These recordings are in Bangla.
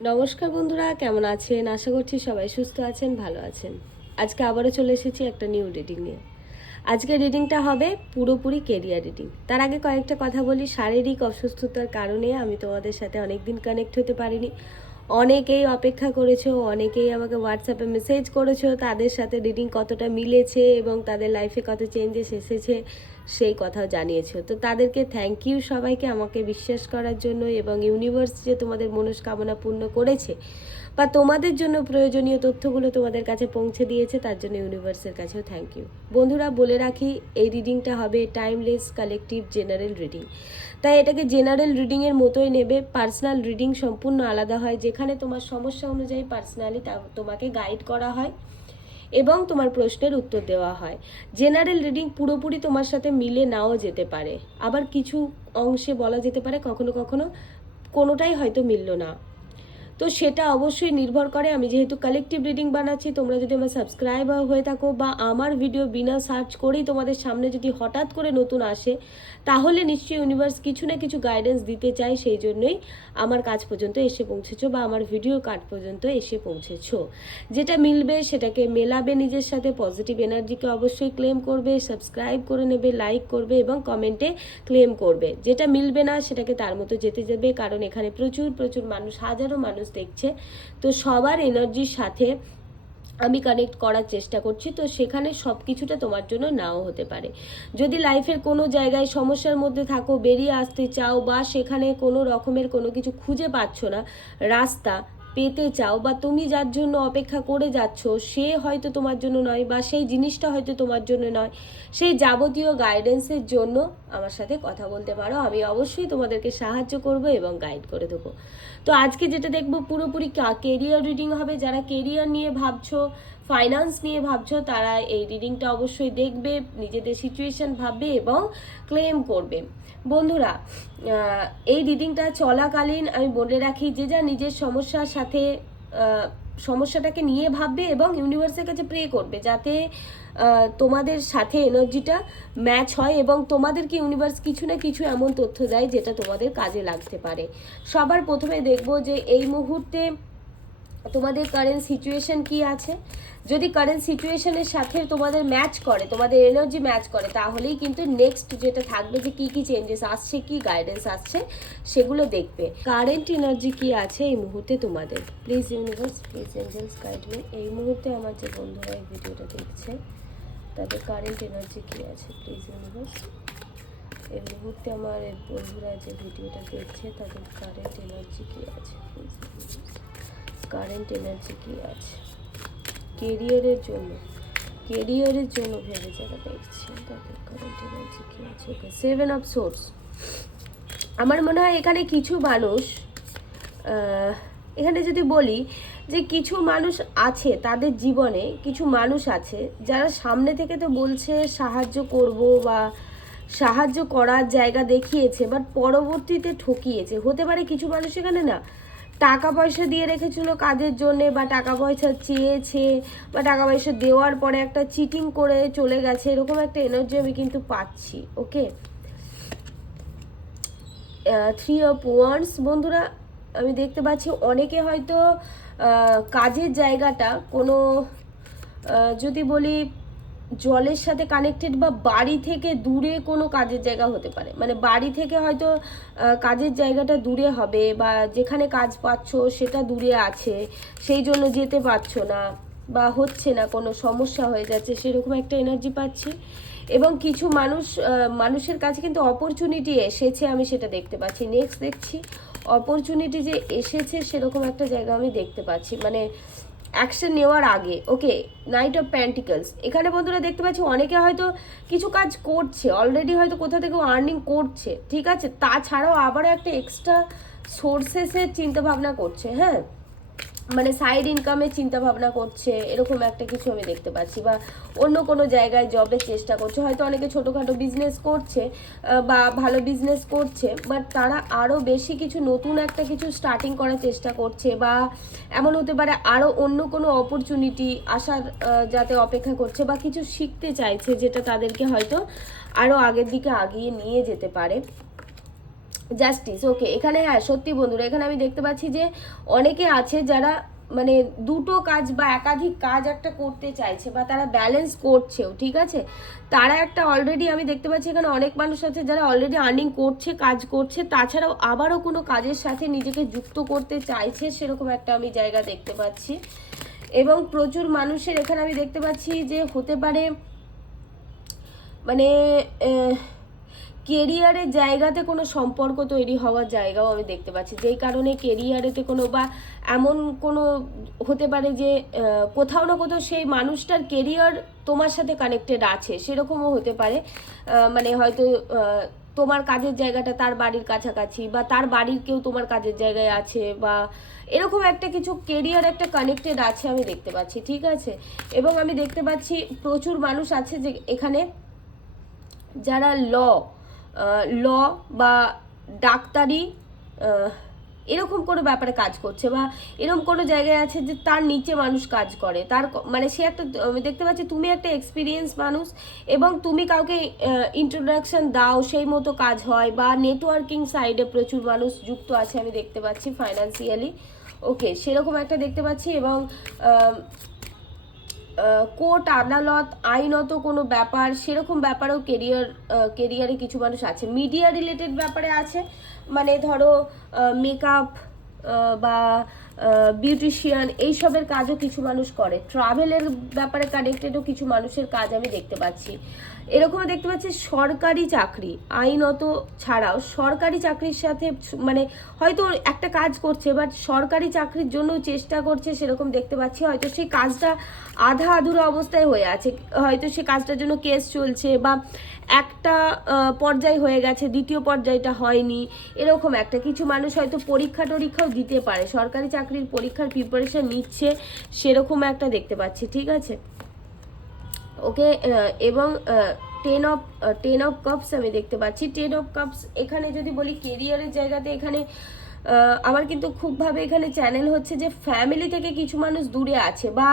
নমস্কার বন্ধুরা, কেমন আছেন? আশা করছি সবাই সুস্থ আছেন, ভালো আছেন। আজকে আবারও চলে এসেছি একটা নিউ রিডিং নিয়ে। আজকে রিডিংটা হবে পুরোপুরি কেরিয়ার রিডিং তার আগে কয়েকটা কথা বলি, শারীরিক অসুস্থতার কারণে আমি তোমাদের সাথে অনেক দিন কানেক্ট হতে পারিনি। অনেকেই অপেক্ষা করেছ, অনেকেই আমাকে হোয়াটসঅ্যাপে মেসেজ করেছ, তাদের সাথে রিডিং কতটা মিলেছে এবং তাদের লাইফে কত চেঞ্জেস এসেছে সেই কথাও জানিয়েছো। তো তাদেরকে থ্যাংক ইউ সবাইকে আমাকে বিশ্বাস করার জন্য এবং ইউনিভার্স যে তোমাদের মনস্কামনা পূর্ণ করেছে বা তোমাদের জন্য প্রয়োজনীয় তথ্যগুলো তোমাদের কাছে পৌঁছে দিয়েছে, তার জন্য ইউনিভার্সের কাছেও থ্যাংক ইউ বন্ধুরা, বলে রাখি, এই রিডিংটা হবে টাইমলেস কালেকটিভ জেনারেল রিডিং তাই এটাকে জেনারেল রিডিংয়ের মতোই নেবে পার্সোনাল রিডিং সম্পূর্ণ আলাদা হয়। যেখানে তোমার সমস্যা অনুযায়ী পার্সোনালি তোমাকে গাইড করা হয় এবং তোমার প্রশ্নের উত্তর দেওয়া হয়। জেনারেল রিডিং পুরোপুরি তোমার সাথে মিলে নাও যেতে পারে। আবার কিছু অংশে বলা যেতে পারে, কখনো কখনো কোনোটাই হয়তো মিলল না। তো সেটা অবশ্যই নির্ভর করে, আমি যেহেতু কালেকটিভ রিডিং বানাচ্ছি, তোমরা যদি আমার সাবস্ক্রাইবার হয়ে থাকো বা আমার ভিডিও বিনা সার্চ করেই তোমাদের সামনে যদি হঠাৎ করে নতুন আসে, তাহলে নিশ্চয়ই ইউনিভার্স কিছু না কিছু গাইডেন্স দিতে চাই সেই জন্যই আমার কাজ পর্যন্ত এসে পৌঁছেছো বা আমার ভিডিও কার্ড পর্যন্ত এসে পৌঁছেছো। যেটা মিলবে সেটাকে মেলাবে নিজের সাথে পজিটিভ এনার্জিকে অবশ্যই ক্লেম করবে সাবস্ক্রাইব করে নেবে লাইক করবে এবং কমেন্টে ক্লেম করবে। যেটা মিলবে না সেটাকে তার মতো যেতে যাবে কারণ এখানে প্রচুর প্রচুর মানুষ, হাজারো মানুষ দেখছে। তো সবার এনার্জির সাথে আমি কানেক্ট করার চেষ্টা করছি। তো সেখানে সব কিছুটা তোমার জন্য নাও হতে পারে। যদি লাইফের কোনো জায়গায় সমস্যার মধ্যে থাকো, বেরিয়ে আসতে চাও বা সেখানে কোনো রকমের কোনো কিছু খুঁজে পাচ্ছ না, রাস্তা পেতে চাও বা তুমি যার জন্য অপেক্ষা করে যাচ্ছ, সে হয়তো তোমার জন্য নয় বা সেই জিনিসটা হয়তো তোমার জন্য নয়। সেই যাবতীয় গাইডেন্সের জন্য আমার সাথে কথা বলতে পারো। আমি অবশ্যই তোমাদেরকে সাহায্য করব এবং গাইড করে দেবো। তো আজকে যেটা দেখব পুরোপুরি কেরিয়ার রিডিং হবে। যারা কেরিয়ার নিয়ে ভাবছ ফাইন্যান্স নিয়ে ভাবছ, তারা এই রিডিংটা অবশ্যই দেখবে, নিজেদের সিচুয়েশন ভাববে এবং ক্লেম করবে। বন্ধুরা এই রিডিংটা চলাকালীন আমি বলে রাখি, যে যা নিজের সমস্যার সাথে সমস্যাটাকে নিয়ে ভাববে এবং ইউনিভার্সের কাছে প্রে করবে, যাতে তোমাদের সাথে এনার্জিটা ম্যাচ হয় এবং তোমাদেরকে ইউনিভার্স কিছু না কিছু এমন তথ্য দেয়, যেটা তোমাদের কাজে লাগতে পারে। সবার প্রথমে দেখব যে এই মুহূর্তে তোমাদের কারেন্ট সিচুয়েশন কি আছে? যদি কারেন্ট সিচুয়েশনের সাথে তোমাদের ম্যাচ করে, তোমাদের এনার্জি ম্যাচ করে, তাহলেই কিন্তু নেক্সট যেটা থাকবে যে কি কি চেঞ্জেস আসছে, কি গাইডেন্স আসছে, সেগুলো দেখবে। কারেন্ট এনার্জি কি আছে এই মুহূর্তে তোমাদের? Please universe please angels guide me এই মুহূর্তে আমার যে বন্ধুরা এই ভিডিওটা দেখছে, তাদের কারেন্ট এনার্জি কি আছে? প্লিজ ইউনিভার্স এই মুহূর্তে আমার এই বন্ধুরা যে ভিডিওটা দেখছে, তাদের কারেন্ট এনার্জি কি আছে? প্লিজ কারেন্ট এনার্জি কি আছে? কেরিয়ারের জন্য কেরিয়ারের জন্য ভেবে যারা দেখছে, তাদের কারেন্ট এনার্জি কি আছে? ওকে সেভেন অফ সোর্স আমার মনে হয় এখানে কিছু মানুষ এখানে যদি বলি যে কিছু মানুষ আছে তাদের জীবনে, কিছু মানুষ আছে যারা সামনে থেকে তো বলছে সাহায্য করব বা সাহায্য করার জায়গা দেখিয়েছে বাট পরবর্তীতে ঠকিয়েছে। হতে পারে কিছু মানুষ এখানে না টাকা পয়সা দিয়ে রেখেছিল কাজের জন্য বা টাকা পয়সা চেয়েছে বা টাকা পয়সা দেওয়ার পরে একটা চিটিং করে চলে গেছে, এরকম একটা এনার্জি আমি কিন্তু পাচ্ছি ওকে থ্রি অফ ওয়ান্স বন্ধুরা, আমি দেখতে পাচ্ছি অনেকে হয়তো কাজের জায়গাটা কোনো যদি বলি জলের সাথে কানেক্টেড বা বাড়ি থেকে দূরে কোনো কাজের জায়গা হতে পারে। মানে বাড়ি থেকে হয়তো কাজের জায়গাটা দূরে হবে বা যেখানে কাজ পাচ্ছ সেটা দূরে আছে, সেই জন্য যেতে পারছ না বা হচ্ছে না, কোনো সমস্যা হয়ে যাচ্ছে, সেরকম একটা এনার্জি পাচ্ছি। এবং কিছু মানুষ মানুষের কাছে কিন্তু অপরচুনিটি এসেছে, আমি সেটা দেখতে পাচ্ছি। নেক্সট দেখছি অপরচুনিটি যে এসেছে, সেরকম একটা জায়গা আমি দেখতে পাচ্ছি। মানে অ্যাকশন নেওয়ার আগে ওকে নাইট অফ প্যান্টিকলস এখানে বন্ধুরা দেখতে পাচ্ছি অনেকে হয়তো কিছু কাজ করছে অলরেডি হয়তো কোথা থেকেও আর্নিং করছে, ঠিক আছে? তাছাড়াও আবারও একটা এক্সট্রা সোর্সেসের চিন্তাভাবনা করছে হ্যাঁ? মানে সাইড ইনকামের চিন্তা ভাবনা করছে, এরকম একটা কিছু আমি দেখতে পাচ্ছি বা অন্য কোনো জায়গায় জবের চেষ্টা করছে। হয়তো অনেকে ছোটোখাটো বিজনেস করছে বা ভালো বিজনেস করছে বাট তারা আরও বেশি কিছু নতুন একটা কিছু স্টার্টিং করার চেষ্টা করছে বা এমন হতে পারে আরও অন্য কোনো অপরচুনিটি আসার যাতে অপেক্ষা করছে বা কিছু শিখতে চাইছে যেটা তাদেরকে হয়তো আরও আগের দিকে আগিয়ে নিয়ে যেতে পারে। জাস্টিস ওকে এখানে হ্যাঁ সত্যি বন্ধুরা, এখানে আমি দেখতে পাচ্ছি যে অনেকে আছে যারা মানে দুটো কাজ বা একাধিক কাজ একটা করতে চাইছে বা তারা ব্যালেন্স করছেও, ঠিক আছে? তারা একটা অলরেডি আমি দেখতে পাচ্ছি এখানে অনেক মানুষ আছে যারা অলরেডি আর্নিং করছে, কাজ করছে, তাছাড়াও আবারও কোনো কাজের সাথে নিজেকে যুক্ত করতে চাইছে, সেরকম একটা আমি জায়গা দেখতে পাচ্ছি। এবং প্রচুর মানুষের এখানে আমি দেখতে পাচ্ছি যে হতে পারে মানে কেরিয়ারের জায়গাতে কোনো সম্পর্ক তৈরি হওয়ার জায়গাও আমি দেখতে পাচ্ছি। যেই কারণে কেরিয়ারেতে কোনো বা এমন কোনো হতে পারে যে কোথাও না কোথাও সেই মানুষটার কেরিয়ার তোমার সাথে কানেক্টেড আছে, সেরকমও হতে পারে। মানে হয়তো তোমার কাজের জায়গাটা তার বাড়ির কাছাকাছি বা তার বাড়ির কেউ তোমার কাজের জায়গায় আছে বা এরকম একটা কিছু কেরিয়ার একটা কানেক্টেড আছে আমি দেখতে পাচ্ছি, ঠিক আছে? এবং আমি দেখতে পাচ্ছি প্রচুর মানুষ আছে যে এখানে যারা ল ল বা ডাক্তারি এরকম কোনো ব্যাপারে কাজ করছে বা এরকম কোনো জায়গায় আছে যে তার নিচে মানুষ কাজ করে। তার মানে সে একটা, আমি দেখতে পাচ্ছি তুমি একটা এক্সপিরিয়েন্স মানুষ এবং তুমি কাউকে ইন্ট্রোডাকশন দাও, সেই মতো কাজ হয় বা নেটওয়ার্কিং সাইডে প্রচুর মানুষ যুক্ত আছে আমি দেখতে পাচ্ছি ফাইন্যান্সিয়ালি ওকে সেরকম একটা দেখতে পাচ্ছি এবং কোর্ট, আদালত, আইনত কোনো ব্যাপার, সেরকম ব্যাপারেও কেরিয়ার কেরিয়ারে কিছু মানুষ আছে। মিডিয়া রিলেটেড ব্যাপারে আছে। মানে ধরো মেকআপ বা বিউটিশিয়ান এইসবের কাজও কিছু মানুষ করে। ট্রাভেলের ব্যাপারে কানেক্টেডও কিছু মানুষের কাজ আমি দেখতে পাচ্ছি। এরকমও দেখতে পাচ্ছি সরকারি চাকরি, আইনত ছাড়াও সরকারি চাকরির সাথে মানে হয়তো একটা কাজ করছে বাট সরকারি চাকরির জন্য চেষ্টা করছে সেরকম দেখতে পাচ্ছি। হয়তো সেই কাজটা আধা আধুরা অবস্থায় হয়ে আছে, হয়তো সে কাজটার জন্য কেস চলছে বা একটা পর্যায় হয়ে গেছে, দ্বিতীয় পর্যায়টা হয়নি, এরকম একটা। কিছু মানুষ হয়তো পরীক্ষা টরীক্ষাও দিতে পারে, সরকারি চাকরির পরীক্ষার প্রিপারেশন নিচ্ছে, সেরকম একটা দেখতে পাচ্ছি, ঠিক আছে? ওকে এবং ten of ten of cups আমি দেখতে পাচ্ছি। টেন অফ কাপস এখানে যদি বলি কেরিয়ারের জায়গাতে এখানে আমার কিন্তু খুবভাবে এখানে চ্যানেল হচ্ছে যে ফ্যামিলি থেকে কিছু মানুষ দূরে আছে বা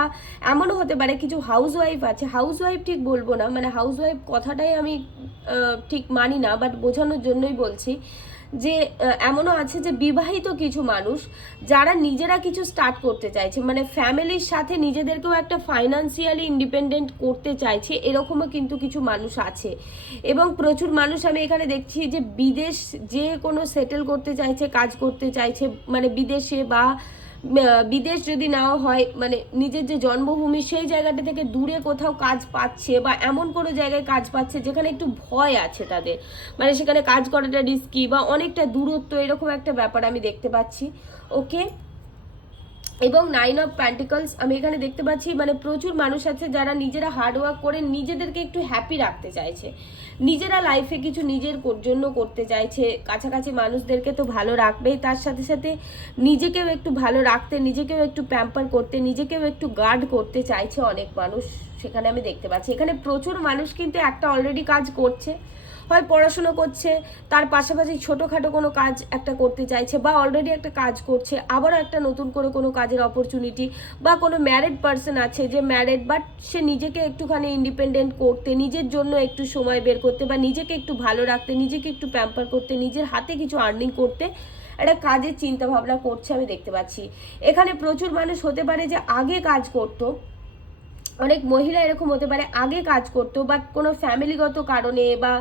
এমনও হতে পারে কিছু হাউস ওয়াইফ আছে। হাউস ওয়াইফ ঠিক বলব না মানে হাউস ওয়াইফ কথাটাই আমি ঠিক মানি না বাট বোঝানোর জন্যই বলছি। যে এমনও আছে যে বিবাহিত কিছু মানুষ যারা নিজেরা কিছু স্টার্ট করতে চাইছে মানে ফ্যামিলির সাথে নিজেদেরকেও একটা ফাইন্যান্সিয়ালি ইন্ডিপেন্ডেন্ট করতে চাইছে, এরকমও কিন্তু কিছু মানুষ আছে। এবং প্রচুর মানুষ আমি এখানে দেখছি যে বিদেশ যে কোনো সেটেল করতে চাইছে, কাজ করতে চাইছে মানে বিদেশে বা বিদেশ যদি নাও হয় মানে নিজের যে জন্মভূমি সেই জায়গাটা থেকে দূরে কোথাও কাজ পাচ্ছে বা এমন কোনো জায়গায় কাজ পাচ্ছে যেখানে একটু ভয় আছে তাদের। মানে সেখানে কাজ করাটা রিস্কি বা অনেকটা দূরত্ব এরকম একটা ব্যাপার আমি দেখতে পাচ্ছি। ওকে এবং নাইন অফ প্যান্টিকলস আমি এখানে দেখতে পাচ্ছি মানে প্রচুর মানুষ আছে যারা নিজেরা হার্ডওয়ার্ক করে নিজেদেরকে একটু হ্যাপি রাখতে চাইছে। নিজেরা লাইফে কিছু নিজের জন্য করতে চাইছে। কাছাকাছি মানুষদেরকে তো ভালো রাখবেই, তার সাথে সাথে নিজেকেও একটু ভালো রাখতে, নিজেকেও একটু প্যাম্পার করতে, নিজেকেও একটু গার্ড করতে চাইছে অনেক মানুষ। সেখানে আমি দেখতে পাচ্ছি। এখানে প্রচুর মানুষ কিন্তু একটা অলরেডি কাজ করছে। হয় পড়াশুনো করছে, তার পাশাপাশি ছোটোখাটো কোনো কাজ একটা করতে চাইছে বা অলরেডি একটা কাজ করছে, আবারও একটা নতুন করে কোনো কাজের অপরচুনিটি বা কোনো ম্যারিড পার্সন আছে যে ম্যারিড বাট সে নিজেকে একটুখানি ইন্ডিপেন্ডেন্ট করতে, নিজের জন্য একটু সময় বের করতে বা নিজেকে একটু ভালো রাখতে, নিজেকে একটু প্যাম্পার করতে, নিজের হাতে কিছু আর্নিং করতে একটা কাজের চিন্তাভাবনা করছে আমি দেখতে পাচ্ছি। এখানে প্রচুর মানুষ হতে পারে যে আগে কাজ করতো অনেক মহিলা এরকম হতে পারে, আগে কাজ করতো বা কোনো ফ্যামিলিগত কারণে বা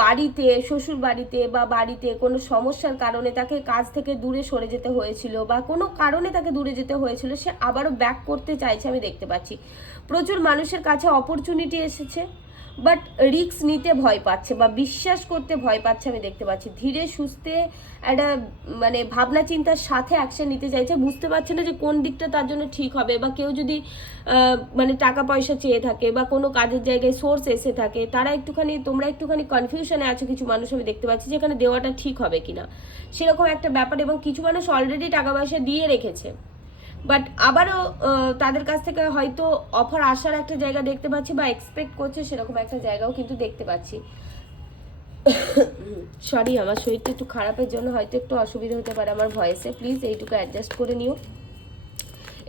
বাড়িতে শ্বশুর বাড়িতে বা বাড়িতে কোনো সমস্যার কারণে তাকে কাজ থেকে দূরে সরে যেতে হয়েছিল বা কোনো কারণে তাকে দূরে যেতে হয়েছিল, সে আবারও ব্যাক করতে চাইছে আমি দেখতে পাচ্ছি। প্রচুর মানুষের কাছে অপরচুনিটি এসেছে। বাট রিস্ক নিতে ভয় পাচ্ছে বা বিশ্বাস করতে ভয় পাচ্ছে আমি দেখতে পাচ্ছি। ধীরে সুস্থে একটা মানে ভাবনা চিন্তার সাথে অ্যাকশন নিতে চাইছে। বুঝতে পারছে না যে কোন দিকটা তার জন্য ঠিক হবে বা কেউ যদি মানে টাকা পয়সা চেয়ে থাকে বা কোনো কাজের জায়গায় সোর্স এসে থাকে, তারা একটুখানি, তোমরা একটুখানি কনফিউশনে আছো কিছু মানুষ আমি দেখতে পাচ্ছি যেখানে দেওয়াটা ঠিক হবে কিনা। সেরকম একটা ব্যাপার এবং কিছু মানুষ অলরেডি টাকা পয়সা দিয়ে রেখেছে। বাট আবারও তাদের কাছ থেকে হয়তো অফার আসার একটা জায়গা দেখতে পাচ্ছি বা এক্সপেক্ট করছে সেরকম একটা জায়গাও কিন্তু দেখতে পাচ্ছি। সরি আমার শরীরটা একটু খারাপের জন্য হয়তো একটু অসুবিধা হতে পারে আমার ভয়েসে প্লিজ এইটুকু অ্যাডজাস্ট করে নিও।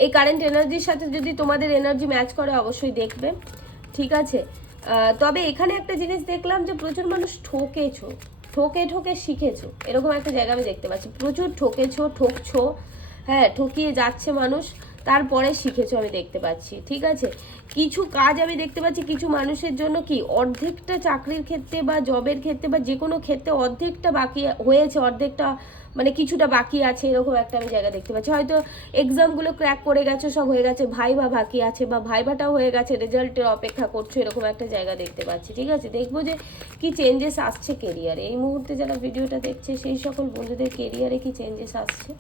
এই কারেন্ট এনার্জির সাথে যদি তোমাদের এনার্জি ম্যাচ করে, অবশ্যই দেখবে। ঠিক আছে? তবে এখানে একটা জিনিস দেখলাম যে প্রচুর মানুষ ঠকেছো। ঠকে ঠকে শিখেছো। এরকম একটা জায়গা আমি দেখতে পাচ্ছি। প্রচুর ঠকেছো, ঠকছো। হ্যাঁ ঠকিয়ে যাচ্ছে মানুষ, তারপরে শিখেছো আমি দেখতে পাচ্ছি, ঠিক আছে? কিছু কাজ আমি দেখতে পাচ্ছি, কিছু মানুষের জন্য কি অর্ধেকটা চাকরির ক্ষেত্রে বা জবের ক্ষেত্রে বা যে কোনো ক্ষেত্রে অর্ধেকটা বাকি হয়েছে, অর্ধেকটা মানে কিছুটা বাকি আছে, এরকম একটা আমি জায়গা দেখতে পাচ্ছি। হয়তো এক্সামগুলো ক্র্যাক করে গেছে, সব হয়ে গেছে, ভাইবা বাকি আছে বা ভাইবাটাও হয়ে গেছে রেজাল্টের অপেক্ষা করছ, এরকম একটা জায়গা দেখতে পাচ্ছি, ঠিক আছে? দেখব যে কি চেঞ্জেস আসছে কেরিয়ারে এই মুহূর্তে যারা ভিডিওটা দেখছে, সেই সকল বন্ধুদের কেরিয়ারে কি চেঞ্জেস আসছে?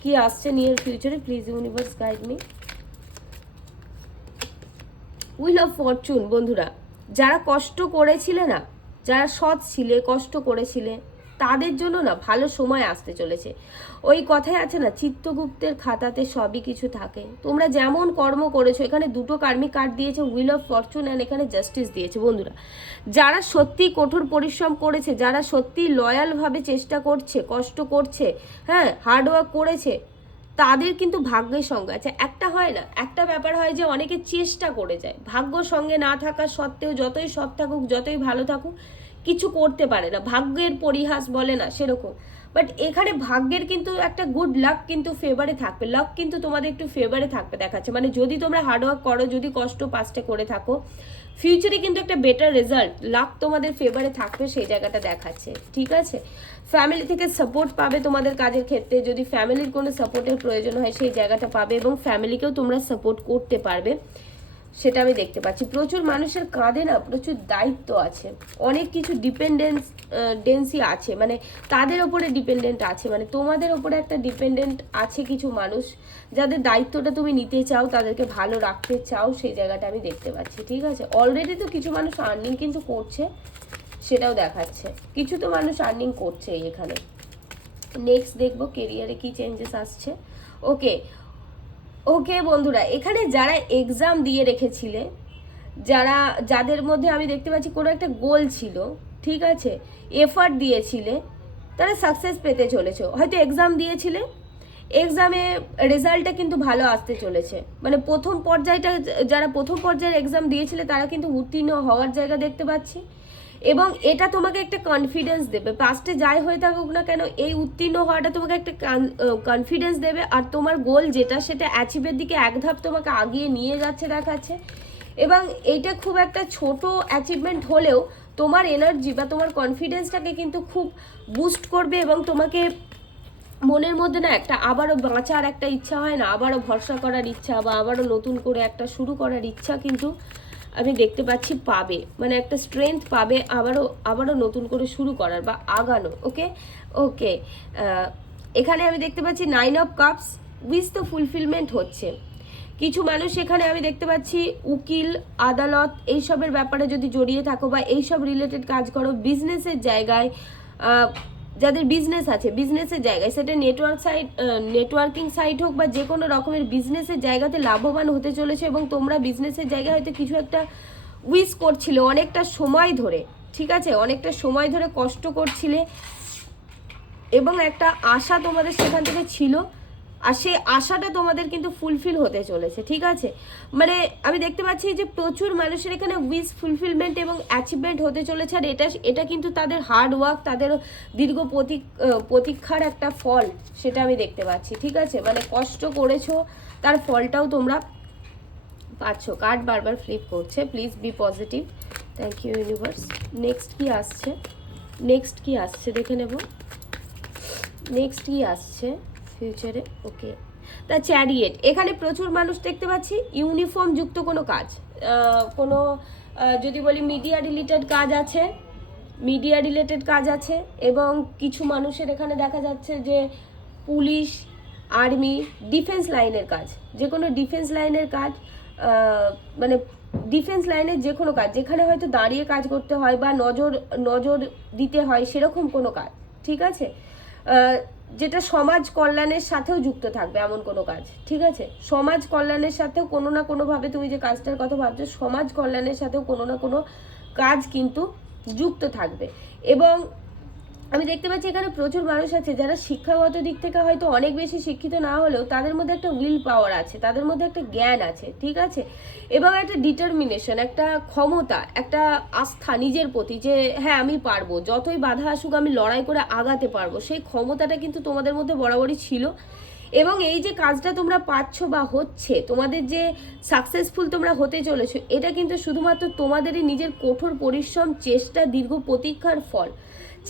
কি আসছে নিয়ার ফিউচারে please universe guide me wheel of fortune বন্ধুরা, যারা কষ্ট করেছিলে না, যারা সৎ ছিলে, কষ্ট করেছিলে তাদের জন্য না ভালো সময় আসতে চলেছে। ওই কথাই আছে না, চিত্তগুপ্তের খাতাতে সবই কিছু থাকে। তোমরা যেমন কর্ম করেছ, এখানে দুটো কার্মিক কার্ড দিয়েছে উইল অফ ফরচুন অ্যান্ড এখানে জাস্টিস দিয়েছে, বন্ধুরা। যারা সত্যি কঠোর পরিশ্রম করেছে, যারা সত্যি লয়ালভাবে চেষ্টা করছে, কষ্ট করছে হ্যাঁ হার্ডওয়ার্ক করেছে, তাদের কিন্তু ভাগ্যের সঙ্গে আছে। একটা হয় না, একটা ব্যাপার হয় যে অনেকে চেষ্টা করে যায়। ভাগ্য সঙ্গে না থাকা সত্ত্বেও যতই সৎ থাকুক, যতই ভালো থাকুক কিছু করতে পারে না। ভাগ্যের পরিহাস বলে না, সেরকম। বাট এখানে ভাগ্যের কিন্তু একটা গুড লাক কিন্তু ফেভারে থাকবে। লাক কিন্তু তোমাদের একটু ফেভারে থাকবে দেখাচ্ছে। মানে যদি তোমরা হার্ডওয়ার্ক করো, যদি কষ্ট পাস্টে করে থাকো ফিউচারে কিন্তু একটা বেটার রেজাল্ট লাক তোমাদের ফেভারে থাকবে সেই জায়গাটা দেখাচ্ছে। ঠিক আছে? ফ্যামিলি থেকে সাপোর্ট পাবে তোমাদের কাজের ক্ষেত্রে। যদি ফ্যামিলির কোনো সাপোর্টের প্রয়োজন হয়, সেই জায়গাটা পাবে এবং ফ্যামিলিকেও তোমরা সাপোর্ট করতে পারবে। সেটা আমি দেখতে পাচ্ছি। প্রচুর মানুষের কাঁধে না প্রচুর দায়িত্ব আছে। অনেক কিছু ডিপেন্ডেন্স ডেন্সি আছে। মানে তাদের ওপরে ডিপেন্ডেন্ট আছে। মানে তোমাদের ওপরে একটা ডিপেন্ডেন্ট আছে কিছু মানুষ। যাদের দায়িত্বটা তুমি নিতে চাও, তাদেরকে ভালো রাখতে চাও, সেই জায়গাটা আমি দেখতে পাচ্ছি। ঠিক আছে? অলরেডি তো কিছু মানুষ আর্নিং কিন্তু করছে, সেটাও দেখাচ্ছে। কিছু তো মানুষ আর্নিং করছে এখানে। নেক্সট দেখব কেরিয়ারে কি চেঞ্জেস আসছে। ওকে ওকে বন্ধুরা, এখানে যারা এক্সাম দিয়ে রেখেছিলে, যারা, যাদের মধ্যে আমি দেখতে পাচ্ছি কোনো একটা গোল ছিল, ঠিক আছে এফার্ট দিয়েছিলে, তারা সাকসেস পেতে চলেছে। হয়তো এক্সাম দিয়েছিলে এক্সামে রেজাল্টটা কিন্তু ভালো আসতে চলেছে। মানে প্রথম পর্যায়টা, যারা প্রথম পর্যায়ের এক্সাম দিয়েছিলে, তারা কিন্তু উত্তীর্ণ হওয়ার জায়গা দেখতে পাচ্ছি। এবং এটা তোমাকে একটা কনফিডেন্স দেবে। পাস্টে যাই হয়ে থাকুক না কেন, এই উত্তীর্ণ হওয়াটা তোমাকে একটা কনফিডেন্স দেবে আর তোমার গোল যেটা সেটা অ্যাচিভের দিকে এক ধাপ তোমাকে আগিয়ে নিয়ে যাচ্ছে, দেখাচ্ছে। এবং এইটা খুব একটা ছোট অ্যাচিভমেন্ট হলেও তোমার এনার্জি বা তোমার কনফিডেন্সটাকে কিন্তু খুব বুস্ট করবে এবং তোমাকে মনের মধ্যে না একটা আবারও বাঁচার একটা ইচ্ছা হয় না, আবারও ভরসা করার ইচ্ছা বা আবারও নতুন করে একটা শুরু করার ইচ্ছা কিন্তু আমি দেখতে পাচ্ছি পাবে মানে একটা স্ট্রেংথ পাবে আবারও আবারও নতুন করে শুরু করার বা আগানো ওকে ওকে এখানে আমি দেখতে পাচ্ছি নাইন অফ কাপস উইস তো ফুলফিলমেন্ট হচ্ছে। কিছু মানুষ এখানে আমি দেখতে পাচ্ছি উকিল, আদালত, এইসবের ব্যাপারে যদি জড়িয়ে থাকো বা এইসব রিলেটেড কাজ করো বিজনেসের জায়গায় যাদের বিজনেস আছে বিজনেসের জায়গায়, সেটা নেটওয়ার্ক সাইট নেটওয়ার্কিং সাইট হোক বা যে কোনো রকমের বিজনেসের জায়গাতে লাভবান হতে চলেছে এবং তোমরা বিজনেসের জায়গায় হয়তো কিছু একটা উইস করছিলে অনেকটা সময় ধরে, ঠিক আছে? অনেকটা সময় ধরে কষ্ট করছিলে এবং একটা আশা তোমাদের সেখান থেকে ছিল। আর সেই আশাটা তোমাদের কিন্তু ফুলফিল হতে চলেছে, ঠিক আছে? মানে আমি দেখতে পাচ্ছি যে প্রচুর মানুষের এখানে উইস ফুলফিলমেন্ট এবং অ্যাচিভমেন্ট হতে চলেছে, আর এটা এটা কিন্তু তাদের হার্ড ওয়ার্ক তাদের দীর্ঘ প্রতীক প্রতীক্ষার একটা ফল সেটা আমি দেখতে পাচ্ছি, ঠিক আছে? মানে কষ্ট করেছ, তার ফলটাও তোমরা পাচ্ছ। কার্ড বারবার ফ্লিপ করছে please be positive thank you universe next কি আসছে? নেক্সট কি আসছে? দেখে নেব। নেক্সট কি আসছে? ফিউচারে ওকে তা চ্যারিয়েট এখানে প্রচুর মানুষ দেখতে পাচ্ছি ইউনিফর্ম যুক্ত কোনো কাজ। কোনো যদি বলি মিডিয়া রিলেটেড কাজ আছে মিডিয়া রিলেটেড কাজ আছে, এবং কিছু মানুষের এখানে দেখা যাচ্ছে যে পুলিশ আর্মি ডিফেন্স লাইনের কাজ। যে কোনো ডিফেন্স লাইনের কাজ মানে ডিফেন্স লাইনের যে কোনো কাজ, যেখানে হয়তো দাঁড়িয়ে কাজ করতে হয় বা নজর নজর দিতে হয় সেরকম কোনো কাজ, ঠিক আছে? যেটা সমাজ কল্যাণের সাথেও যুক্ত থাকবে এমন কোনো কাজ, ঠিক আছে? সমাজ কল্যাণের সাথেও কোনো না কোনোভাবে তুমি যে কাজটার কথা ভাবছ, সমাজ কল্যাণের সাথেও কোনো না কোনো কাজ কিন্তু যুক্ত থাকবে। এবং আমি দেখতে পাচ্ছি এখানে প্রচুর মানুষ আছে, যারা শিক্ষাগত দিক থেকে হয়তো অনেক বেশি শিক্ষিত না হলেও তাদের মধ্যে একটা উইল পাওয়ার আছে, তাদের মধ্যে একটা জ্ঞান আছে, ঠিক আছে? এবং একটা ডিটারমিনেশন একটা ক্ষমতা, একটা আস্থা নিজের প্রতি যে হ্যাঁ আমি পারব, যতই বাধা আসুক আমি লড়াই করে আগাতে পারব, সেই ক্ষমতাটা কিন্তু তোমাদের মধ্যে বরাবরই ছিল। এবং এই যে কাজটা তোমরা পাচ্ছ বা হচ্ছে, তোমাদের যে সাকসেসফুল তোমরা হতে চলেছো, এটা কিন্তু শুধুমাত্র তোমাদেরই নিজের কঠোর পরিশ্রম, চেষ্টা, দীর্ঘ প্রতীক্ষার ফল।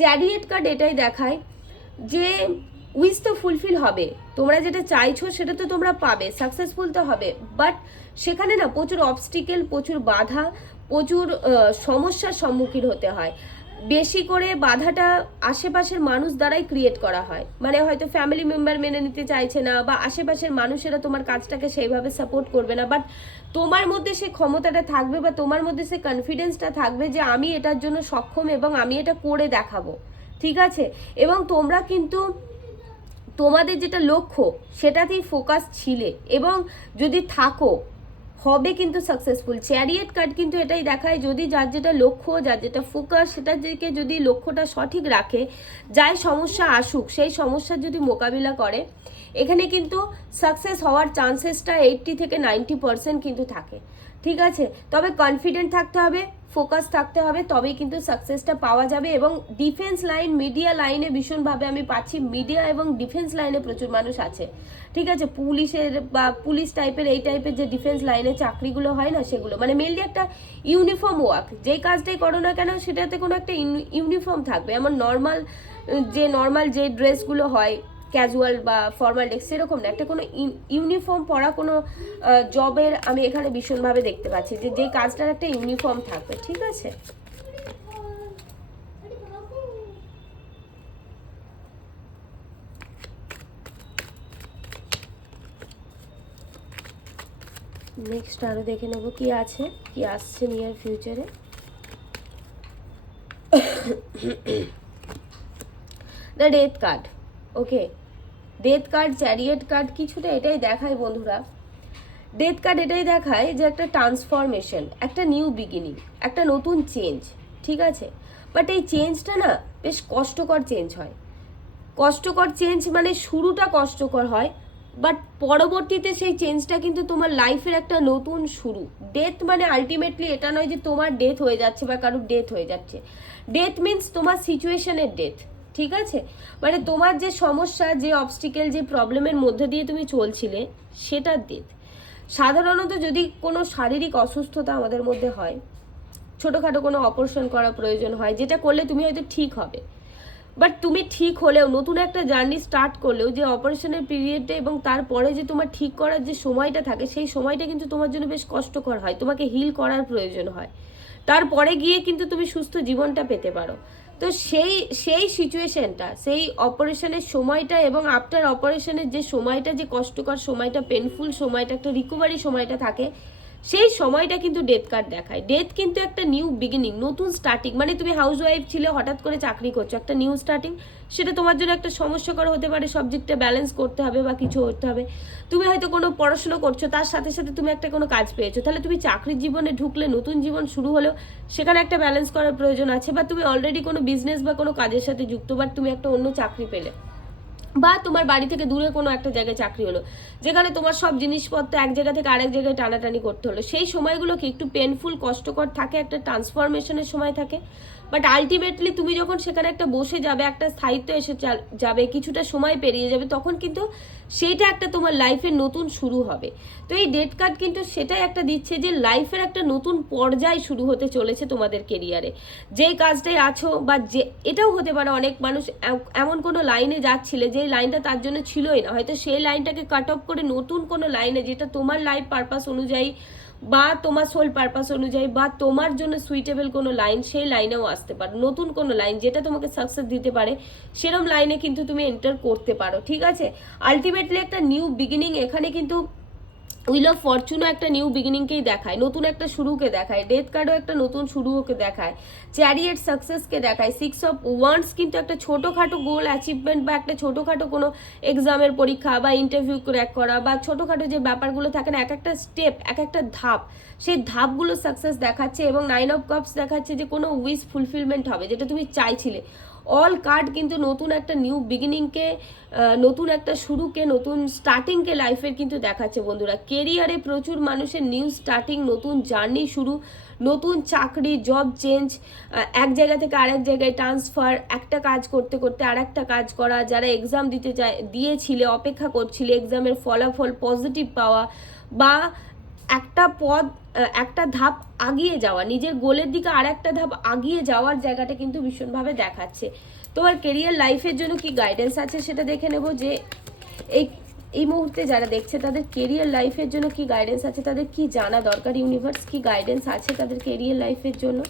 চ্যারিয়েট কার্ড এটাই দেখায় যে উইস তো ফুলফিল হবে। তোমরা যেটা চাইছো সেটা তো তোমরা পাবে, সাকসেসফুল তো হবে। বাট সেখানে না প্রচুর অবস্টিকেল প্রচুর বাধা, প্রচুর সমস্যার সম্মুখীন হতে হয়। বেশি করে বাধাটা আশেপাশের মানুষ দ্বারাই ক্রিয়েট করা হয়। মানে হয়তো ফ্যামিলি মেম্বার মেনে নিতে চাইছে না বা আশেপাশের মানুষেরা তোমার কাজটাকে সেইভাবে সাপোর্ট করবে না। বাট তোমার মধ্যে সে ক্ষমতাটা থাকবে বা তোমার মধ্যে সে কনফিডেন্সটা থাকবে যে আমি এটার জন্য সক্ষম এবং আমি এটা করে দেখাবো। ঠিক আছে? এবং তোমরা কিন্তু তোমাদের যেটা লক্ষ্য সেটাতেই ফোকাস ছিলে। এবং যদি থাকো হবে কিন্তু সাকসেসফুল চ্যারিয়েট কার্ড কিন্তু এটাই দেখায়, যদি যার যেটা লক্ষ্য, যার যেটা ফোকাস সেটার দিকে যদি লক্ষ্যটা সঠিক রাখে, যাই সমস্যা আসুক, সেই সমস্যার যদি মোকাবিলা করে, এখানে কিন্তু সাকসেস হওয়ার চান্সেসটা এইট্টি থেকে নাইনটি পার্সেন্ট কিন্তু থাকে। ঠিক আছে? তবে কনফিডেন্ট থাকতে হবে। ফোকাস থাকতে হবে, তবেই কিন্তু সাকসেসটা পাওয়া যাবে এবং ডিফেন্স লাইন মিডিয়া লাইনে ভীষণভাবে আমি পাচ্ছি। মিডিয়া এবং ডিফেন্স লাইনে প্রচুর মানুষ আছে। ঠিক আছে? পুলিশের বা পুলিশ টাইপের এই টাইপের যে ডিফেন্স লাইনে চাকরিগুলো হয় না, সেগুলো। মানে মেনলি একটা ইউনিফর্ম ওয়ার্ক যেই কাজটাই করো না কেন, সেটাতে কোনো একটা ইউনিফর্ম থাকবে। এমন নর্মাল যে নর্মাল যে ড্রেসগুলো হয় ক্যাজুয়াল বা ফর্মাল ডেস্ক সেরকম না। একটা কোনো ইউনিফর্ম পরা কোনো জবের আমি এখানে ভীষণভাবে দেখতে পাচ্ছি যে যেই কাজটার একটা ইউনিফর্ম থাকবে, ঠিক আছে? নেক্সট আরও দেখে নেব কি আছে, কি আসছে নিয়ার ফিউচারে the death card okay death card chariot card কিছুটা এটাই দেখায় বন্ধুরা। ডেথ কার্ড এটাই দেখায় যে একটা ট্রান্সফরমেশন একটা নিউ বিগিনিং একটা নতুন চেঞ্জ ঠিক আছে? বাট এই চেঞ্জটা না বেশ কষ্টকর চেঞ্জ হয়। কষ্টকর চেঞ্জ মানে শুরুটা কষ্টকর হয় বাট পরবর্তীতে সেই চেঞ্জটা কিন্তু তোমার লাইফের একটা নতুন শুরু। ডেথ মানে আলটিমেটলি এটা নয় যে তোমার ডেথ হয়ে যাচ্ছে বা কারোর ডেথ হয়ে যাচ্ছে। ডেথ মিন্স তোমার সিচুয়েশনের ডেথ ঠিক আছে? মানে তোমার যে সমস্যা, যে অবস্টিকেল যে প্রবলেমের মধ্যে দিয়ে তুমি চলছিলে সেটার ডেথ সাধারণত যদি কোনো শারীরিক অসুস্থতা আমাদের মধ্যে হয়, ছোটোখাটো কোনো অপারেশন করা প্রয়োজন হয়, যেটা করলে তুমি হয়তো ঠিক হবে। বাট তুমি ঠিক হলেও, নতুন একটা জার্নি স্টার্ট করলেও, যে অপারেশনের পিরিয়ডে এবং তারপরে যে তোমার ঠিক করার যে সময়টা থাকে, সেই সময়টা কিন্তু তোমার জন্য বেশ কষ্টকর হয়। তোমাকে হিল করার প্রয়োজন হয়। তারপরে গিয়ে কিন্তু তুমি সুস্থ জীবনটা পেতে পারো। তো সেই সেই সিচুয়েশনটা সেই অপারেশনের সময়টা এবং আফটার অপারেশনের যে সময়টা, যে কষ্টকর সময়টা পেনফুল সময়টা, একটা রিকভারি সময়টা থাকে সেই সময়টা কিন্তু ডেথ কার্ড দেখায়। ডেথ কিন্তু একটা নিউ বিগিনিং নতুন স্টার্টিং মানে তুমি হাউস ওয়াইফ ছিলে, হঠাৎ করে চাকরি করছ, একটা নিউ স্টার্টিং সেটা তোমার জন্য একটা সমস্যাকর হতে পারে সাবজেক্টটা ব্যালেন্স করতে হবে বা কিছু করতে হবে। তুমি হয়তো কোনো পড়াশুনো করছ, তার সাথে সাথে তুমি একটা কোনো কাজ পেয়েছ। তাহলে তুমি চাকরির জীবনে ঢুকলে, নতুন জীবন শুরু হলেও সেখানে একটা ব্যালেন্স করার প্রয়োজন আছে বা তুমি অলরেডি কোনো বিজনেস বা কোনো কাজের সাথে যুক্ত বাট তুমি একটা অন্য চাকরি পেলে। বা তোমার বাড়ি থেকে দূরে কোনো একটা জায়গায় চাকরি হলো, যেখানে তোমার সব জিনিসপত্র এক জায়গা থেকে আরেক জায়গায় টানাটানি করতে হলো, সেই সময়গুলো কি একটু পেনফুল কষ্টকর থাকে, একটা ট্রান্সফরমেশনের সময় থাকে? বাট আলটিমেটলি তুমি যখন সেখানে একটা বসে যাবে, একটা স্থায়িত্ব এসে যাবে, কিছুটা সময় পেরিয়ে যাবে, তখন কিন্তু সেটা একটা তোমার লাইফের নতুন শুরু হবে। তো এই ডেট কার্ড কিন্তু সেটাই একটা দিচ্ছে যে লাইফের একটা নতুন পর্যায় শুরু হতে চলেছে তোমাদের কেরিয়ারে যেই কাজটাই আছো বা যে, এটাও হতে পারে অনেক মানুষ এমন কোনো লাইনে যাচ্ছিলে যে লাইনটা তার জন্য ছিলই না। হয়তো সেই লাইনটাকে কাট অফ করে নতুন কোনো লাইনে যেটা তোমার লাইফ পারপাস অনুযায়ী বা তোমার সোল পারপাস অনুযায়ী বা তোমার জন্য সুইটেবল কোনো লাইন সেই লাইনেও আসতে পারো। নতুন কোনো লাইন যেটা তোমাকে সাকসেস দিতে পারে, সেরম লাইনে কিন্তু তুমি এন্টার করতে পারো, ঠিক আছে? আলটিমেটলি একটা নিউ বিগিনিং এখানে কিন্তু উইল অফ ফরচুনও একটা নিউ বিগিনিংকেই দেখায়, নতুন একটা শুরুকে দেখায় ডেথ কার্ডও একটা নতুন শুরুকে দেখায় চ্যারিয়েট সাকসেসকে দেখায় সিক্স অফ ওয়ান্স কিন্তু একটা ছোটোখাটো গোল অ্যাচিভমেন্ট বা একটা ছোটোখাটো কোনো এক্সামের পরীক্ষা বা ইন্টারভিউ ক্র্যাক করা বা ছোটোখাটো যে ব্যাপারগুলো থাকে না, এক একটা স্টেপ এক একটা ধাপ, সেই ধাপগুলো সাকসেস দেখাচ্ছে এবং নাইন অফ কাপস দেখাচ্ছে যে কোনো উইশ ফুলফিলমেন্ট হবে, যেটা তুমি চাইছিলে। অল কার্ড কিন্তু নতুন একটা নিউ বিগিনিংকে নতুন একটা শুরুকে, নতুন স্টার্টিংকে লাইফের কিন্তু দেখাচ্ছে বন্ধুরা। কেরিয়ারে প্রচুর মানুষের নিউ স্টার্টিং নতুন জার্নি শুরু, নতুন চাকরি জব চেঞ্জ এক জায়গা থেকে আরেক জায়গায় ট্রান্সফার একটা কাজ করতে করতে আর একটা কাজ করা, যারা এক্সাম দিতে চায়, দিয়েছিলে, অপেক্ষা করছিলে এক্সামের ফলাফল পজিটিভ পাওয়া, বা একটা পদ একটা ধাপ আগিয়ে যাওয়া, নিজের গোলের দিকে আর একটা ধাপ আগিয়ে যাওয়ার জায়গাটা কিন্তু ভীষণভাবে দেখাচ্ছে। তোমার কেরিয়ার লাইফের জন্য কি গাইডেন্স আছে সেটা দেখে নেব যে এই এই মুহূর্তে যারা দেখছে তাদের কেরিয়ার লাইফের জন্য কি গাইডেন্স আছে, তাদের কি জানা দরকার? ইউনিভার্স কি গাইডেন্স আছে তাদের কেরিয়ার লাইফের জন্য?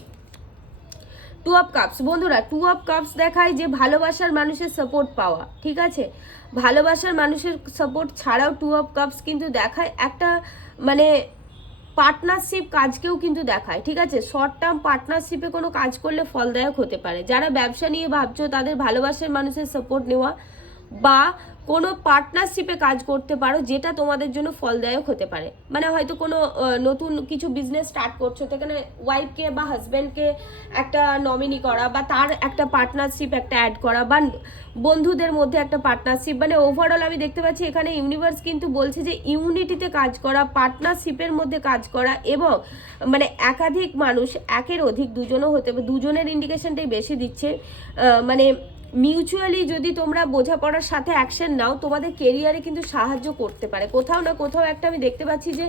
টু অফ কাপস বন্ধুরা টু অফ কাপস দেখায় যে ভালোবাসার মানুষের সাপোর্ট পাওয়া, ঠিক আছে? ভালোবাসার মানুষের সাপোর্ট ছাড়াও টু অফ কাপস কিন্তু দেখায়। একটা মানে পার্টনারশিপ কাজকেও কিন্তু দেখায়, ঠিক আছে? শর্ট টার্ম পার্টনারশিপে কোনো কাজ করলে ফলদায়ক হতে পারে। যারা ব্যবসা নিয়ে ভাবছ, তাদের ভালোবাসার মানুষের সাপোর্ট নেওয়া বা কোনো পার্টনারশিপে কাজ করতে পারো, যেটা তোমাদের জন্য ফলদায়ক হতে পারে। মানে হয়তো কোনো নতুন কিছু বিজনেস স্টার্ট করছ সেখানে ওয়াইফকে বা হাজব্যান্ডকে একটা নমিনি করা বা তার একটা পার্টনারশিপ একটা অ্যাড করা বা বন্ধুদের মধ্যে একটা পার্টনারশিপ মানে ওভারঅল আমি দেখতে পাচ্ছি এখানে ইউনিভার্স কিন্তু বলছে যে ইউনিটিতে কাজ করা পার্টনারশিপের মধ্যে কাজ করা এবং মানে একাধিক মানুষ একের অধিক দুজনও হতে, দুজনের ইন্ডিকেশনটাই বেশি দিচ্ছে। মানে মিউচুয়ালি যদি তোমরা বোঝাপড়ার সাথে অ্যাকশন নাও, তোমাদের কেরিয়ারে কিন্তু সাহায্য করতে পারে। কোথাও না কোথাও একটা আমি দেখতে পাচ্ছি যে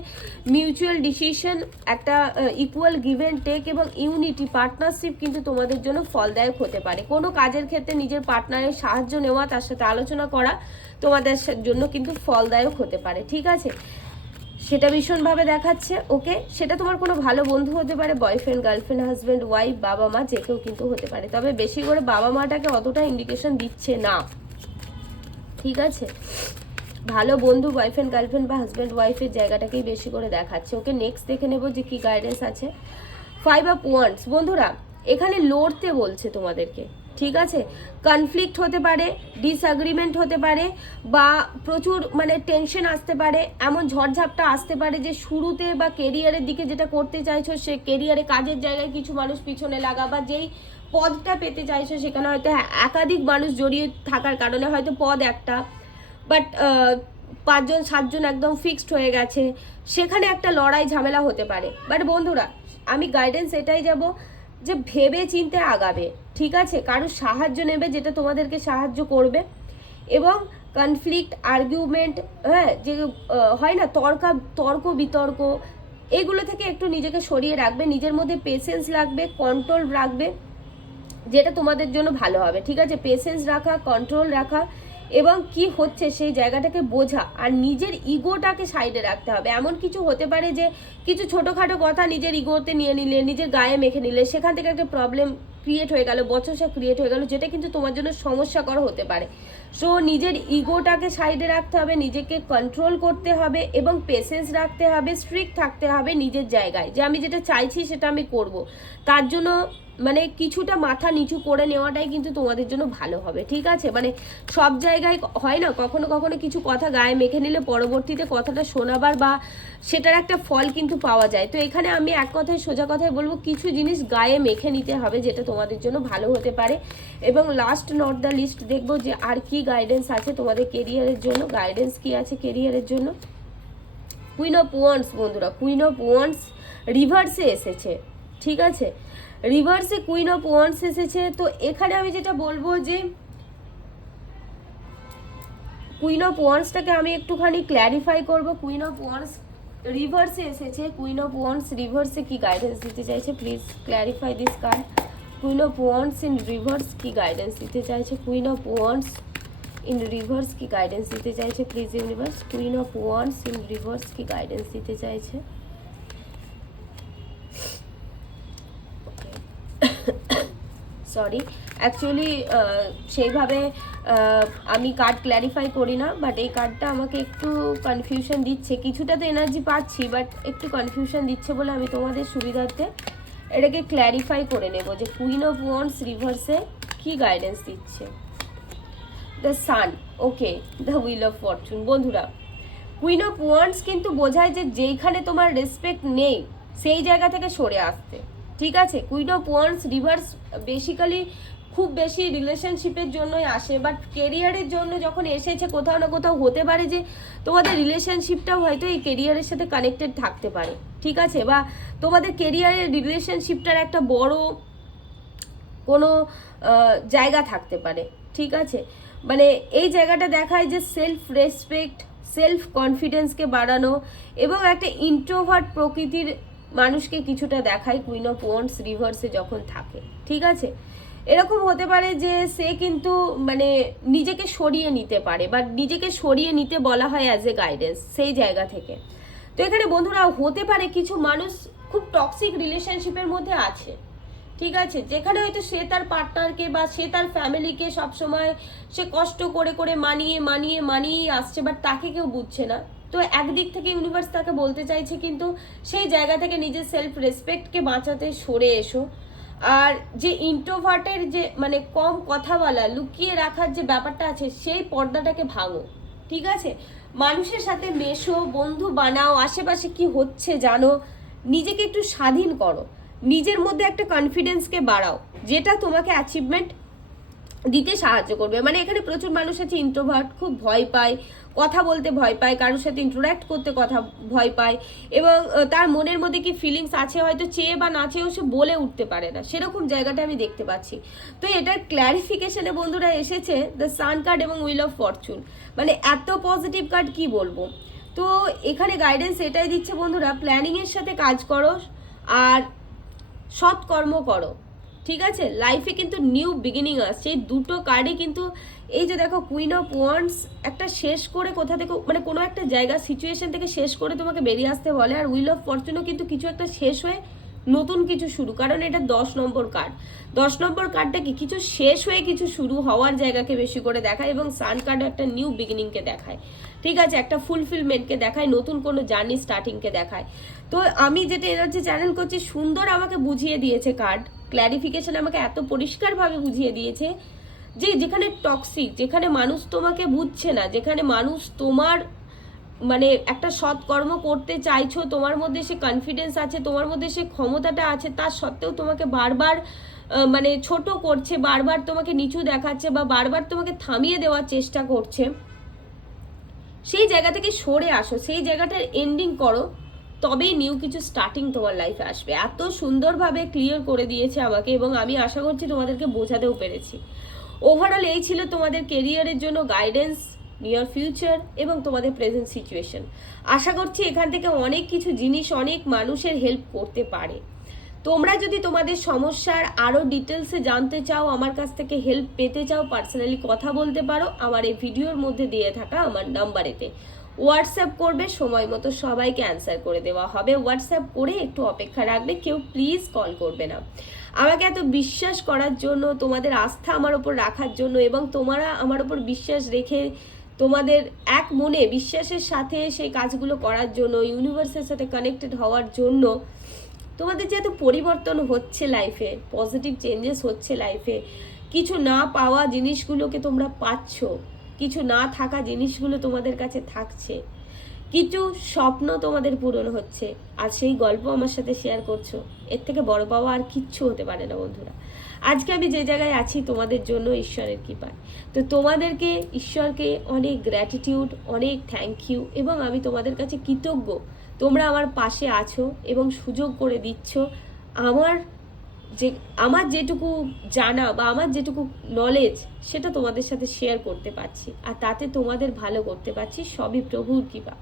মিউচুয়াল ডিসিশন একটা ইকুয়াল গিভ অ্যান্ড টেক এবং ইউনিটি পার্টনারশিপ কিন্তু তোমাদের জন্য ফলদায়ক হতে পারে। কোনো কাজের ক্ষেত্রে নিজের পার্টনারের সাহায্য নেওয়া, তার সাথে আলোচনা করা তোমাদের জন্য কিন্তু ফলদায়ক হতে পারে। ঠিক আছে? সেটা ভীষণভাবে দেখাচ্ছে, ওকে? সেটা তোমার কোনো ভালো বন্ধু হতে পারে বয়ফ্রেন্ড গার্লফ্রেন্ড হাজব্যান্ড ওয়াইফ বাবা মা, যে কেউ কিন্তু হতে পারে। তবে বেশি করে বাবা মাটাকে অতটা ইন্ডিকেশন দিচ্ছে না। ঠিক আছে? ভালো বন্ধু বয়ফ্রেন্ড গার্লফ্রেন্ড বা হাজব্যান্ড ওয়াইফের জায়গাটাকেই বেশি করে দেখাচ্ছে। ওকে নেক্সট দেখে নেব যে কী গাইডেন্স আছে। ফাইভ আপ ওয়ান্স বন্ধুরা, এখানে লড়তে বলছে তোমাদেরকে। ঠিক আছে? কনফ্লিক্ট হতে পারে ডিসঅ্যাগ্রিমেন্ট হতে পারে বা প্রচুর মানে টেনশন আসতে পারে এমন ঝড়ঝাপটা আসতে পারে যে শুরুতে বা কেরিয়ারের দিকে যেটা করতে চাইছো সে কেরিয়ারে কাজের জায়গায় কিছু মানুষ পিছনে লাগা বা যেই পদটা পেতে চাইছো সেখানে হয়তো হ্যাঁ, একাধিক মানুষ জড়িয়ে থাকার কারণে হয়তো পদ একটা বাট পাঁচজন সাতজন একদম ফিক্সড হয়ে গেছে। সেখানে একটা লড়াই ঝামেলা হতে পারে। বাট বন্ধুরা আমি গাইডেন্স এটাই যাব যে ভেবে চিনতে আগাবে, ঠিক আছে? কারোর সাহায্য নেবে যেটা তোমাদেরকে সাহায্য করবে এবং কনফ্লিক্ট আর্গুমেন্ট হ্যাঁ যে হয় না, তর্কা, তর্ক বিতর্ক, এগুলো থেকে একটু নিজেকে সরিয়ে রাখবে, নিজের মধ্যে পেশেন্স লাগবে কন্ট্রোল রাখবে, যেটা তোমাদের জন্য ভালো হবে, ঠিক আছে? পেশেন্স রাখা কন্ট্রোল রাখা এবং কি হচ্ছে সেই জায়গাটাকে বোঝা আর নিজের ইগোটাকে সাইডে রাখতে হবে। এমন কিছু হতে পারে যে কিছু ছোটোখাটো কথা নিজের ইগোতে নিয়ে নিলে, নিজের গায়ে মেখে নিলে, সেখান থেকে একটা প্রবলেম ক্রিয়েট হয়ে গেল বচসা ক্রিয়েট হয়ে গেল, যেটা কিন্তু তোমার জন্য সমস্যাকর হতে পারে। সো নিজের ইগোটাকে সাইডে রাখতে হবে, নিজেকে কন্ট্রোল করতে হবে এবং পেশেন্স রাখতে হবে স্ট্রিক্ট থাকতে হবে নিজের জায়গায়। যে আমি যেটা চাইছি সেটা আমি করব। তার জন্য মানে কিছুটা মাথা নিচু করে নেওয়াটাই কিন্তু তোমাদের জন্য ভালো হবে, ঠিক আছে? মানে সব জায়গায় হয় না? কখনো কখনো কিছু কথা গায়ে মেখে নিলে পরবর্তীতে কথাটা শোনাবার বা সেটার একটা ফল কিন্তু পাওয়া যায়। তো এখানে আমি এক কথায় সোজা কথায় বলব, কিছু জিনিস গায়ে মেখে নিতে হবে যেটা তোমাদের জন্য ভালো হতে পারে। এবং লাস্ট নট দ্য লিস্ট দেখব যে আর কি গাইডেন্স আছে তোমাদের কেরিয়ারের জন্য। গাইডেন্স কি আছে কেরিয়ারের জন্য? কুইন অফ ওয়ান্স বন্ধুরা কুইন অফ ওয়ান্স রিভার্সে এসেছে। ঠিক আছে? রিভার্সে কুইন অফ ওয়ান্স এসেছে, তো এখানে আমি যেটা বলব যে কুইন অফ ওয়ান্সটাকে আমি একটুখানি ক্ল্যারিফাই করব। কুইন অফ ওয়ান্স রিভার্সে এসেছে কুইন অফ ওয়ান্স রিভার্সে কি গাইডেন্স দিতে চাইছে? Please clarify this card queen of wands in reverse কি গাইডেন্স দিতে চাইছে? Queen of wands in reverse কি গাইডেন্স দিতে চাইছে? Please universe queen of wands in reverse কি গাইডেন্স দিতে চাইছে? সরি অ্যাকচুয়ালি সেইভাবে আমি কার্ড ক্ল্যারিফাই করি না বাট এই কার্ডটা আমাকে একটু কনফিউশন দিচ্ছে। কিছুটা তো এনার্জি পাচ্ছি বাট একটু কনফিউশন দিচ্ছে বলে আমি তোমাদের সুবিধার্থে এটাকে ক্ল্যারিফাই করে নেব যে কুইন অফ ওয়ান্স রিভার্সে কি গাইডেন্স দিচ্ছে। The sun okay the wheel of fortune বন্ধুরা কুইন অফ ওয়ান্স কিন্তু বোঝায় যে যেইখানে তোমার রেসপেক্ট নেই, সেই জায়গা থেকে সরে আসতে। ঠিক আছে? Queen of wands reverse basically খুব বেশি রিলেশনশিপের জন্যই আসে বাট কেরিয়ারের জন্য যখন এসেছে, কোথাও না কোথাও হতে পারে যে তোমাদের রিলেশনশিপটাও হয়তো এই কেরিয়ারের সাথে কানেক্টেড থাকতে পারে, ঠিক আছে? বা তোমাদের কেরিয়ারের রিলেশনশিপটার একটা বড় কোনো জায়গা থাকতে পারে, ঠিক আছে? মানে এই জায়গাটা দেখায় যে সেলফ রেসপেক্ট সেলফ কনফিডেন্সকে বাড়ানো এবং একটা ইন্ট্রোভার্ট প্রকৃতির মানুষকে কিছুটা দেখায় কুইন অফ ওয়ান্স রিভার্সে যখন থাকে, ঠিক আছে? এরকম হতে পারে যে সে কিন্তু মানে নিজেকে সরিয়ে নিতে পারে, বা নিজেকে সরিয়ে নিতে বলা হয় অ্যাজ এ গাইডেন্স সেই জায়গা থেকে। তো এখানে বন্ধুরা, হতে পারে কিছু মানুষ খুব টক্সিক রিলেশনশিপের মধ্যে আছে, ঠিক আছে? যেখানে হয়তো সে তার পার্টনারকে বা সে তার ফ্যামিলিকে সবসময় সে কষ্ট করে করে মানিয়ে মানিয়ে মানিয়ে আসছে বাট তাকে কেউ বুঝছে না। তো একদিক থেকে ইউনিভার্স তাকে বলতে চাইছে, কিন্তু সেই জায়গা থেকে নিজের সেলফ রেসপেক্টকে বাঁচাতে সরে এসো। আর যে ইন্ট্রোভার্টের যে মানে কম কথা বলা, লুকিয়ে রাখার যে ব্যাপারটা আছে, সেই পর্দাটাকে ভাঙো, ঠিক আছে? মানুষের সাথে মেশো, বন্ধু বানাও, আশেপাশে কি হচ্ছে জানো, নিজেকে একটু স্বাধীন করো। নিজের মধ্যে একটা কনফিডেন্সকে বাড়াও, যেটা তোমাকে অ্যাচিভমেন্ট দিতে সাহায্য করবে। মানে এখানে প্রচুর মানুষ আছে ইন্ট্রোভার্ট খুব ভয় পায় কথা বলতে ভয় পায়, কারোর সাথে ইন্টারাক্ট করতে কথা ভয় পায় এবং তার মনের মধ্যে কি ফিলিংস আছে হয়তো চেয়ে বা না চেয়েও সে বলে উঠতে পারে না। সেরকম জায়গাটা আমি দেখতে পাচ্ছি। তো এটার ক্ল্যারিফিকেশনে বন্ধুরা এসেছে দ্য সান কার্ড এবং উইল অফ ফরচুন মানে এত পজিটিভ কার্ড কি বলব? তো এখানে গাইডেন্স এটাই দিচ্ছে বন্ধুরা প্ল্যানিংয়ের সাথে কাজ করো আর সৎকর্ম করো। ঠিক আছে? লাইফে কিন্তু নিউ বিগিনিং আসছে। এই দুটো কার্ডে কিন্তু, এই যে দেখো কুইন অফ ওয়ান্স একটা শেষ করে কোথা থেকে মানে কোনো একটা জায়গা সিচুয়েশন থেকে শেষ করে তোমাকে বেরিয়ে আসতে বলে। আর উইল অফ ফরচুনও কিন্তু কিছু একটা শেষ হয়ে নতুন কিছু শুরু, কারণ এটা দশ নম্বর কার্ড দশ নম্বর কার্ডটা কি? কিছু শেষ হয়ে কিছু শুরু হওয়ার জায়গাকে বেশি করে দেখায় এবং সান কার্ড একটা নিউ বিগিনিংকে দেখায়। ঠিক আছে? একটা ফুলফিলমেন্টকে দেখায়, নতুন কোনো জার্নি স্টার্টিংকে দেখায়। তো আমি যেটা এনার্জি চ্যানেল করছি, সুন্দর আমাকে বুঝিয়ে দিয়েছে কার্ড ক্ল্যারিফিকেশন আমাকে এত পরিষ্কারভাবে বুঝিয়ে দিয়েছে যে যেখানে টক্সিক যেখানে মানুষ তোমাকে বুঝছে না, যেখানে মানুষ তোমার মানে একটা সৎকর্ম করতে চাইছো, তোমার মধ্যে সে কনফিডেন্স আছে, তোমার মধ্যে সে ক্ষমতাটা আছে, তার সত্ত্বেও তোমাকে বারবার মানে ছোট করছে, বারবার তোমাকে নিচু দেখাচ্ছে বা বারবার তোমাকে থামিয়ে দেওয়ার চেষ্টা করছে, সেই জায়গা থেকে সরে আসো, সেই জায়গাটার এন্ডিং করো। তবেই নিউ কিছু স্টার্টিং তোমার লাইফে আসবে। এত সুন্দরভাবে ক্লিয়ার করে দিয়েছে আমাকে এবং আমি আশা করছি তোমাদেরকে বোঝাতেও পেরেছি। ওভারঅল এই ছিল তোমাদের কেরিয়ারের জন্য গাইডেন্স নিয়ার ফিউচার এবং তোমাদের প্রেজেন্ট সিচুয়েশন আশা করছি এখান থেকে অনেক কিছু জিনিস, অনেক মানুষের হেল্প করতে পারে। তোমরা যদি তোমাদের সমস্যার আরও ডিটেলসে জানতে চাও, আমার কাছ থেকে হেল্প পেতে চাও পার্সোনালি কথা বলতে পারো, আমার এই ভিডিওর মধ্যে দিয়ে থাকা আমার নাম্বারেতে হোয়াটসঅ্যাপ করবে, সময় মতো সবাইকে অ্যান্সার করে দেওয়া হবে। হোয়াটসঅ্যাপ করে একটু অপেক্ষা রাখবে, কেউ প্লিজ কল করবে না। আমাকে এত বিশ্বাস করার জন্য, তোমাদের আস্থা আমার ওপর রাখার জন্য এবং তোমরা আমার ওপর বিশ্বাস রেখে তোমাদের এক মনে বিশ্বাসের সাথে সেই কাজগুলো করার জন্য ইউনিভার্সের সাথে কানেক্টেড হওয়ার জন্য, তোমাদের যে এত পরিবর্তন হচ্ছে লাইফে পজিটিভ চেঞ্জেস হচ্ছে লাইফে কিছু না পাওয়া জিনিসগুলোকে তোমরা পাচ্ছ। কিছু না থাকা জিনিসগুলো তোমাদের কাছে থাকছে। কিছু স্বপ্ন তোমাদের পূরণ হচ্ছে। আর সেই গল্প আমার সাথে শেয়ার করছ। এর থেকে বড় পাওয়া আর কিচ্ছু হতে পারে না, বন্ধুরা। আজকে আমি যে জায়গায় আছি তোমাদের জন্য ঈশ্বরের কৃপায়। তো তোমাদেরকে, ঈশ্বরকে অনেক গ্র্যাটিটিউড অনেক থ্যাংক ইউ এবং আমি তোমাদের কাছে কৃতজ্ঞ। তোমরা আমার পাশে আছো এবং সুযোগ করে দিচ্ছ। আমার যে আমার যেটুকু জানা বা আমার যেটুকু নলেজ সেটা তোমাদের সাথে শেয়ার করতে পারছি। আর তাতে তোমাদের ভালো করতে পারছি, সবই প্রভুর কৃপা।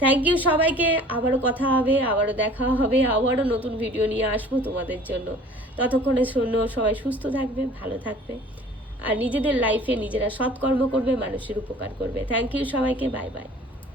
থ্যাংক ইউ সবাইকে, আবারও কথা হবে, আবারও দেখা হবে, আবারও নতুন ভিডিও নিয়ে আসব তোমাদের জন্য। ততক্ষণে শূন্য সবাই সুস্থ থাকবে, ভালো থাকবে। আর নিজেদের লাইফে নিজেরা সৎকর্ম করবে, মানুষের উপকার করবে। থ্যাংক ইউ সবাইকে বাই বাই